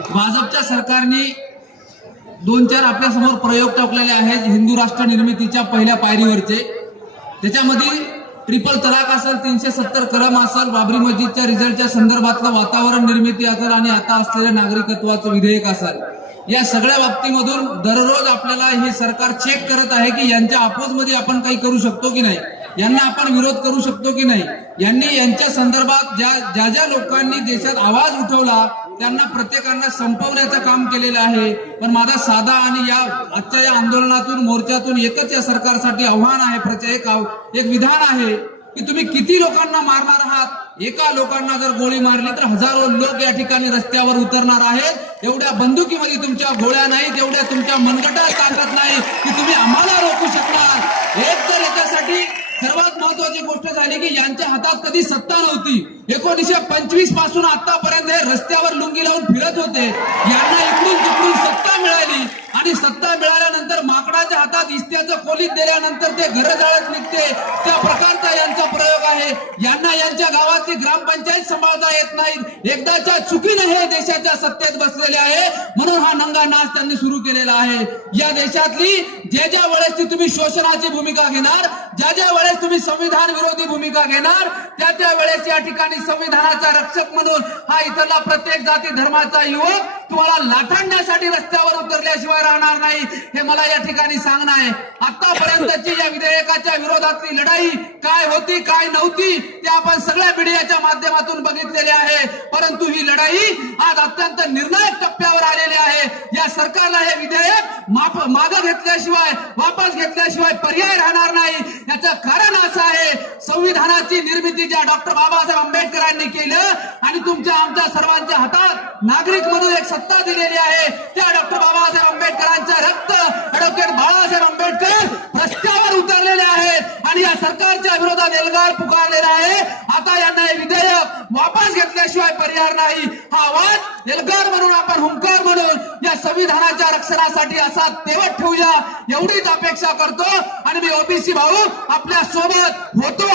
भाजपच्या सरकारने 2-4 आपल्या समोर प्रयोग टाकलेले आहेत हिंदू राष्ट्र निर्मितीच्या पहिल्या पायरीवरचे। त्याच्यामध्ये ट्रिपल तलाक असेल, 370 कलम असेल, बाबरी मस्जिदच्या रिझल्टच्या संदर्भातलं वातावरण निर्मिती असेल आणि आता असलेलं नागरिकत्वाचं विधेयक असेल, या सगळ्या बाबतीमधून दररोज आपल्याला हे सरकार चेक करत आहे की यांच्या अपोजमध्ये आपण काही करू शकतो की नाही, यांना आपण विरोध करू शकतो की नाही। यांनी यांच्या संदर्भात ज्या ज्या लोकांनी देशात आवाज उठवला त्यांना प्रत्येकांना संपवण्याचं काम केलेलं आहे। पण माझा साधा आणि या आजच्या या आंदोलनातून मोर्चातून एकच या सरकारसाठी आव्हान आहे, एक विधान आहे की तुम्ही किती लोकांना मारणार आहात। एका लोकांना जर गोळी मारली तर हजारो लोक या ठिकाणी रस्त्यावर उतरणार आहेत। एवढ्या बंदुकीमध्ये तुमच्या गोळ्या नाहीत, एवढ्या तुमच्या मनगटात ताकद नाही की तुम्ही आम्हाला रोखू शकणार। एक तर याच्यासाठी सर्वात महत्वाची गोष्ट झाली की यांच्या हातात कधी सत्ता नव्हती। 1925 पासून आतापर्यंत हे रस्त्यावर लुंगी लावून फिरत होते। यांना इकडून तिकडून सत्ता मिळाली आणि सत्ता मिळाल्यानंतर माकडाच्या हातात इस्त्याचं कोलीत दिल्यानंतर ते घर जाळत निघते, त्या प्रकारचा यांचा प्रयोग आहे। यांना यांच्या गावातली ग्रामपंचायत सांभाळता येत नाही। एकदाच्या चुकीने हे देशाच्या सत्तेत बसलेले आहे, म्हणून हा नंगा नाच त्यांनी सुरू केलेला आहे। या देशातली ज्या वेळेस तुम्ही शोषणाची भूमिका घेणार, ज्या वेळेस तुम्ही संविधान विरोधी भूमिका घेणार, त्या वेळेस या ठिकाणी संविधानाचा रक्षक म्हणून हा इथला प्रत्येक जाती धर्माचा युवक तुम्हाला लाथांडण्यासाठी रस्त्यावर उतरल्याशिवाय राहणार नाही, हे मला या ठिकाणी सांगणं आहे। आतापर्यंतची या विधेयकाच्या विरोधातली लढाई काय होती काय नव्हती ते आपण सगळ्या मीडियाच्या माध्यमातून बघितलेले आहे। परंतु ही लढाई आज अत्यंत निर्णायक टप्प्यावर आलेली आहे। या सरकारला हे विधेयक मागे घेतल्याशिवाय, वापस घेतल्याशिवाय पर्याय राहणार नाही। याचं कारण असं आहे, संविधानाची निर्मिती ज्या डॉक्टर बाबासाहेब आंबेडकरांनी केलं आणि तुमच्या आमच्या सर्वांच्या हातात नागरिक म्हणून एक सत्ता दिलेली आहे, त्या डॉक्टर बाबासाहेब आंबेडकरांचं रक्त ॲडव्होकेट बाळासाहेब आंबेडकर रस्त्यावर उतरलेले आहेत आणि या सरकारच्या विरोधात एल्गार पुकारलेला आहे। आता यांना हे विधेयक वापस घेतल्याशिवाय पर्याय नाही। हा आवाज एल्गार म्हणून आपण हुंकार म्हणून या संविधानाच्या रक्षणासाठी असा तेवत ठेवूया एवढीच अपेक्षा करतो। आणि मी ओबीसी भाऊ आपल्या सोबत होतो